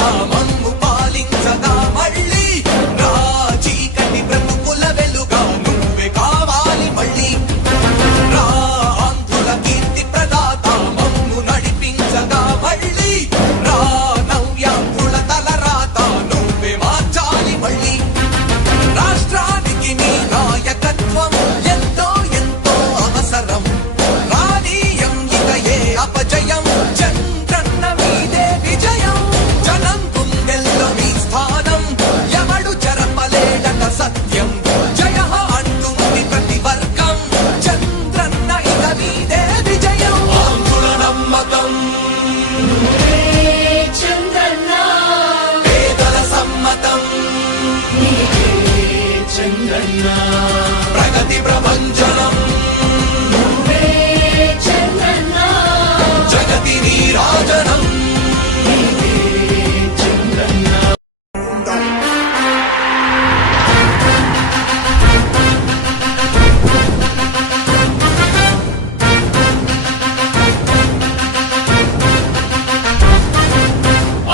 భవిత మమ్ము పాలించగా మళ్ళీ రా చీకటి బ్రతుకుల వెలుగా నువ్వే కావాలి మళ్ళీ రా ఆంధ్రుల కీర్తి ప్రదాత మమ్ము నడిపించగా మళ్ళీ రా నవ్యాంధ్రుల తలరాత నువ్వే మార్చాలి మళ్ళీ రాష్ట్రానికి నీ నాయకత్వం ఎంతో ఎంతో అవసరం రానీయం ఇక ఏ అపజయం చంద్రన్న మీదే విజయం జనం గుండెల్లో మీ స్థానం ఎవడు చెరపలేడట సత్యం జయ అంటుంది ప్రతి వర్గం చంద్రన్న ఇక మీదే విజయం ఆంధ్రుల నమ్మకం చంద్రన్న పేదల సమ్మతం చంద్రన్న ప్రగతి ప్రభంజనం చంద్రన్న జగతి నీరాజనం చంద్రన్న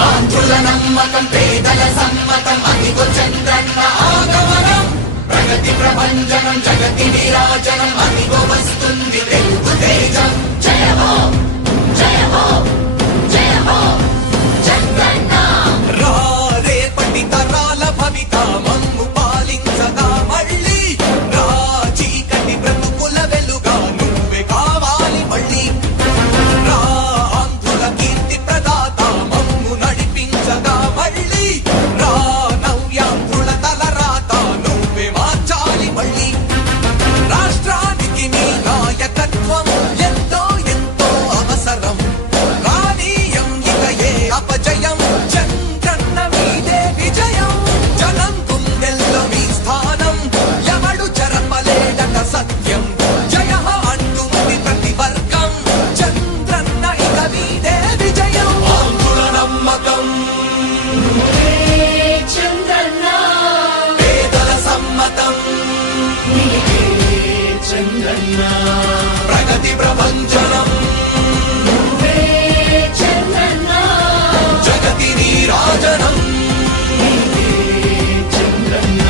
ఆంధ్రుల నమ్మకం పేదల సమ్మతం అదిగో చంద్రన్న ఆగమనం ప్రగతి ప్రభంజనం జగతి నీరాజనం అదిగో వస్తుంది తెలుగు తేజం జయ హో జయ హో జయ హో చంద్రన్న రా రేపటి తరాల భవిత మమ్ము పాలించగా మళ్ళీ రా చీకటి బ్రతుకుల వెలుగా నువ్వే కావాలి మళ్ళీ రా ఆంధ్రుల కీర్తి ప్రదాత మమ్ము నడిపించగా మళ్ళీ రా నవ్యాంధ్రుల తలరాత నువ్వే మార్చాలి మళ్ళీ రాష్ట్రానికి నీ నాయకత్వం ఎంతో ఎంతో అవసరం రానీయం ఇక ఏ అపజయం చంద్రన్న మీదే విజయం జనం గుండెల్లో మీ స్థానం ఎవడు చెరపలేడట సత్యం జయ అంటుంది ప్రతి వర్గం చంద్రన్న ఇక మీదే విజయం ఆంధ్రుల నమ్మకం చంద్రన్న పేదల సమ్మతం చంద్రన్న ప్రగతి ప్రభంజనం చంద్రన్న జగతి నీరాజనం చంద్రన్న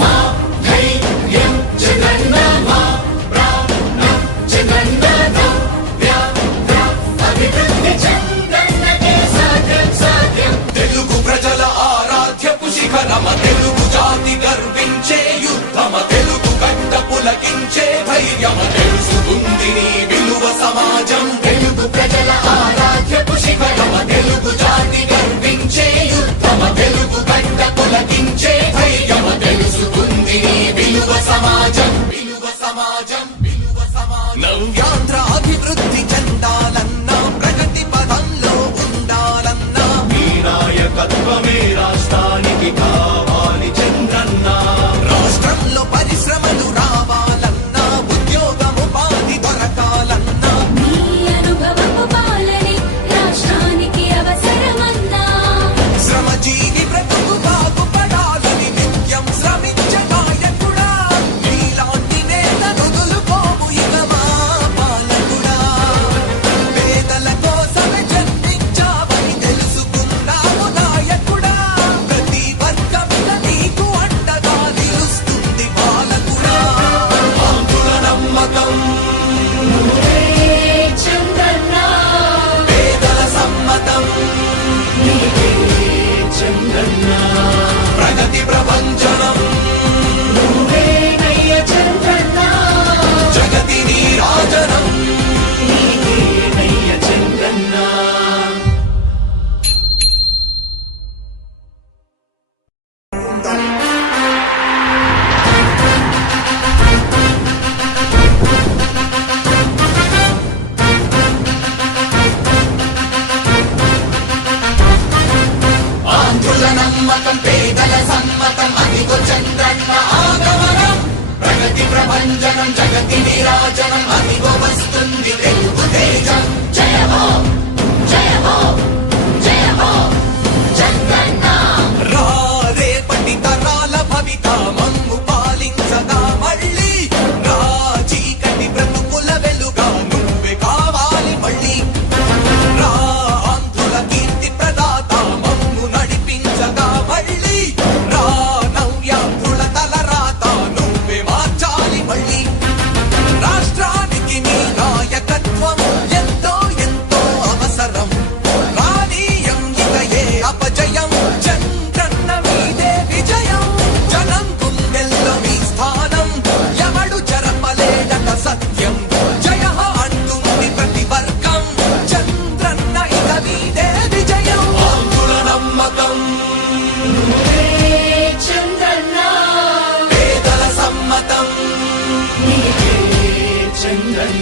మా ధైర్యం చంద్రన్న మా ప్రాణం చంద్రన్న నవ్య అభివృద్ధి చంద్రన్నకే సాధ్యం సాధ్యం తెలుగు ప్రజల ఆరాధ్యపు శిఖరమ తెలుగు జాతి గర్వించే యుద్ధమ తెలుగు గడ్డ పులకించే ధైర్యమ తెలుసుకుంది నీ విలువ సమాజం తెలుగు ప్రజల ఆరాధ్యపు శిఖరమ తెలుగు జాతి గర్వించే యుద్ధమ తెలుగు గడ్డ పులకించే ధైర్యమ తెలుసుకుంది నీ విలువ సమాజం విలువ సమాజం విలువ సమాజం నవ్యాంధ్ర అభివృద్ధి చెందాలన్నా ప్రగతి పదంలో ఉండాలన్నా నీ నాయకత్వమే రాష్ట్రానికి కావాలి చంద్రన్న రాష్ట్రంలో పరిశ్రమలు రావాలన్నా ఉద్యోగం ఉపాధి దొరకాలన్నా నీ అనుభవపు పాలనే రాష్ట్రానికి అవసరమన్నా శ్రమజీవి బ్రతుకు బాగుపడాలని నిత్యం శ్రమించే నాయకుడా నీలాంటి నేత నుదులుకోవు ఇక మా పాలకుడా పేదల కోసమే జన్మించావని తెలుసుకున్నావు నాయకుడా ప్రతి వర్గమిద నీకు అండగా నిలుస్తుంది పాలకుడా ఆంధ్రుల నమ్మకం చంద్రన్న పేదల సమ్మతం చంద్రన్న ప్రగతి ప్రభంజనం నువ్వేనయ్య చంద్రన్న జగతి నీరాజనం నీకేనయ్య చంద్రన్న ఆంధ్రుల నమ్మకం పేదల సమ్మతం అదిగో చంద్రన్న ఆగమనం ప్రగతి ప్రభంజనం జగతి నీరాజనం అదిగో వస్తుంది తెలుగు తేజం జయ హో జయ హో జయ హో చంద్రన్న రా రేపటి తరాల భవిత మమ్ము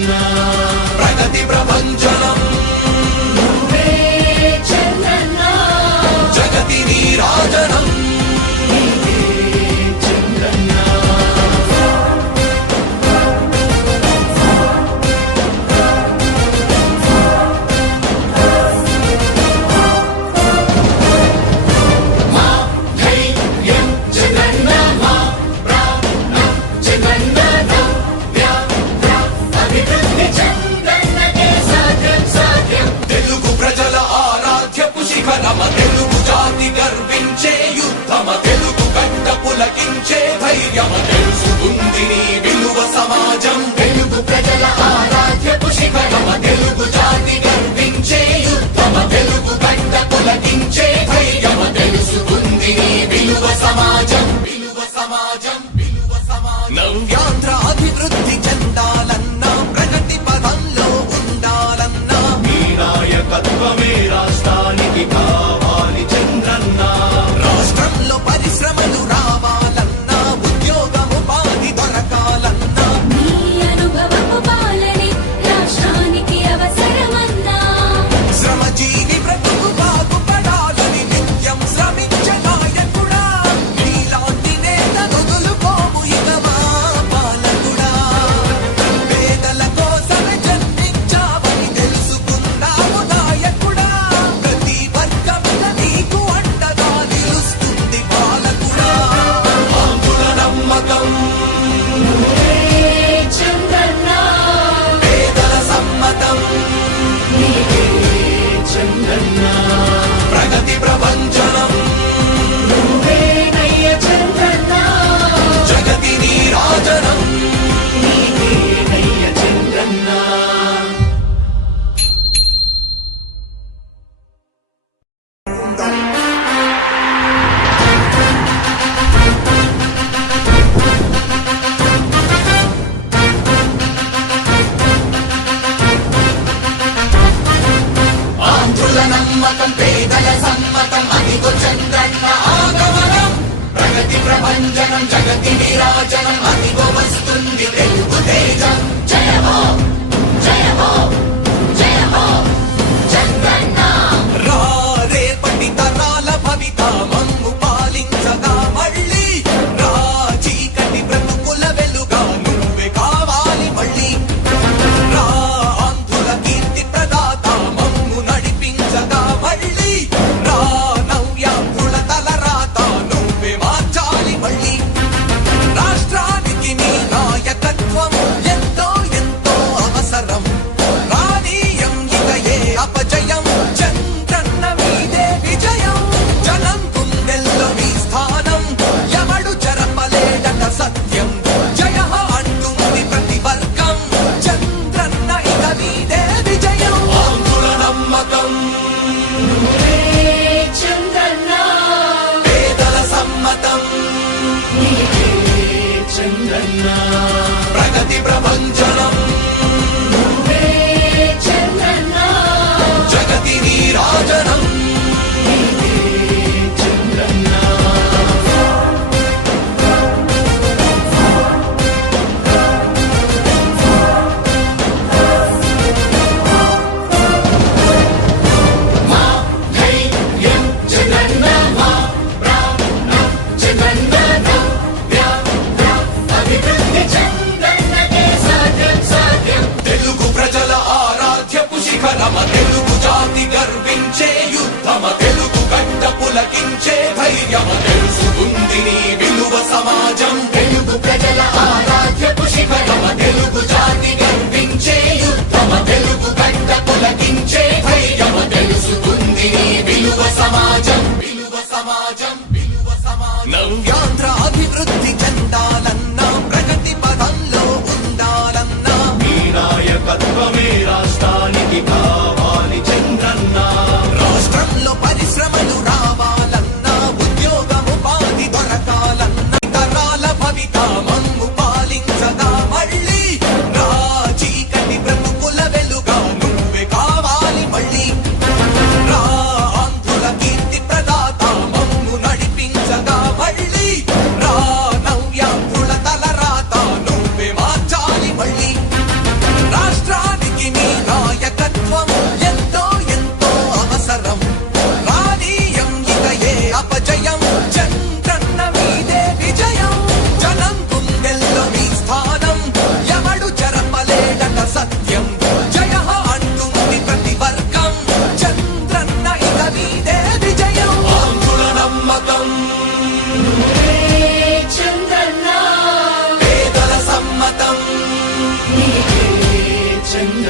చంద్రన్న ప్రగతి ప్రభంజనం నువ్వే చంద్రన్న జగతి నీరాజనం చంద్రన్న మా ధైర్యం చంద్రన్న మా ప్రాణం చంద్రన్న నవ్య అభివృద్ధి చంద్రన్నకే సాధ్యం సాధ్యం తెలుగు ప్రజల ఆరాధ్యపు శిఖరమ తెలుగు జాతి గర్వించే యుద్ధమ తెలుగు గడ్డ పులకించే ధైర్యమ తెలుసుకుంది నీ విలువ సమాజం తెలుగు ప్రజల ఆరాధ్యపు శిఖరమ తెలుగు జాతి గర్వించే యుద్ధమ తెలుగు గడ్డ పులకించే ధైర్యమ తెలుసుకుంది నీ విలువ సమాజం విలువ సమాజం విలువ సమాజం నవ్యాంధ్ర అభివృద్ధి చెందాలన్నా ప్రగతి పదంలో ఉండాలన్నా మీ నాయకత్వమే రాష్ట్రానికి కావాలి చంద్రన్న రాష్ట్రంలో పరిశ్రమలు రావాలన్నా ఉద్యోగం ఉపాధి దొరకాలన్నా నీ అనుభవపు పాలనే రాష్ట్రానికి అవసరమన్నా శ్రమజీవి బ్రతుకు బాగుపడాలని నిత్యం శ్రమించే నాయకుడా నీలాంటి నేత వదులుకోము ఇక మా పాలకుడా పేదల కోసమే జన్మించావని తెలుసుకున్నావు నాయకుడా ప్రతి వర్గమున నీకు అండగా నిలుస్తుంది పాలకుడా ఆంధ్రుల నమ్మకం నువ్వే చంద్రన్న పేదల సమ్మతం నీవే చంద్రన్న ప్రగతి ప్రభంజనం నువ్వే నయ్య చంద్రన్న జగతి నీరాజనం నయ్య చంద్రన్న ఆంధ్రుల నమ్మకం పేదల సమ్మతం అదిగో చంద్రన్న ఆగమనం ప్రగతి ప్రభంజనం జగతి నీరాజనం అదిగో వస్తుంది తెలుగు తేజం జయ హో జయ హో జయ హో చంద్రన్న రా రేపటి తరాల భవిత మమ్ము పాలించగా మళ్ళీ రా చీకటి బ్రతుకుల వెలుగా నువ్వే కావాలి మళ్ళీ రా ఆంధ్రుల కీర్తి ప్రదాత మమ్ము నడిపించగా మళ్ళీ రా నవ్యాంధ్రుల తలరాత నువ్వే మార్చాలి మళ్ళీ రాష్ట్రానికి నీ నాయకత్వం ఎంతో ఎంతో అవసరం రానీయం ఇక ఏ అపజయం చంద్రన్న మీదే విజయం జనం గుండెల్లో మీ స్థానం ఎవడు చెరపలేడట సత్యం జయ అంటుంది ప్రతి వర్గం చంద్రన్న ఇక మీదే విజయం ఆంధ్రుల నమ్మకం నువ్వే చంద్రన్న పేదల సమ్మతం నీవే చంద్రన్న ప్రగతి ప్రభంజనం నువ్వే చంద్రన్న జగతి నీరాజనం చంద్రన్న మా ధైర్యం చంద్రన్న మా ప్రాణం చంద్రన్న నవ్య అభివృద్ధి చంద్రన్నకే సాధ్యం సాధ్యం తెలుగు ప్రజల ఆరాధ్యపు శిఖరమ తెలుగు జాతి గర్వించే యుద్ధమ తెలుగు గడ్డ పులకించే ధైర్యమ తెలుసుకుంది నీ విలువ సమాజం తెలుగు ప్రజల ఆరాధ్యపు శిఖరమ తెలుగు జాతి గర్వించే యుద్ధమ తెలుగు గడ్డ పులకించే ధైర్యమ తెలుసుకుంది నీ విలువ సమాజం విలువ సమాజం విలువ సమాజం నవ్యాంధ్ర అభివృద్ధి చెందాలన్నా ప్రగతి పదంలో ఉండాలన్నా మీ నాయకత్వమే రాష్ట్రానికి కావాలి చంద్రన్న రాష్ట్రంలో పరిశ్రమలు రావాలన్నా ఉద్యోగం ఉపాధి దొరకాలన్నా తరాల భవిత మమ్ము పాలించగా మళ్ళీ రా చీకటి బ్రతుకుల వెలుగా నువ్వే కావాలి మళ్ళీ రా ఆంధ్రుల కీర్తి ప్రదాత మమ్ము నడిపించగా మళ్ళీ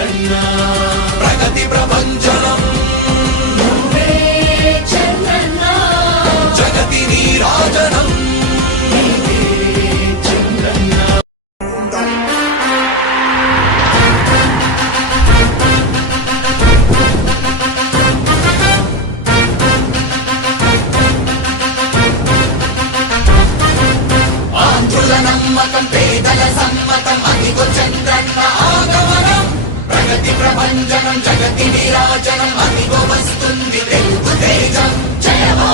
చంద్రన్న ప్రగతి ప్రభంజనం నువ్వే చంద్రన్న జగతి నీరాజనం నీవే చంద్రన్న ఆంధ్రుల నమ్మకం పేదల సమ్మతం అదిగో చంద్రన్న ఆగమనం ప్రగతి ప్రభంజనం జగతి నీరాజనం అదిగో వస్తుంది తెలుగు తేజం జయ హో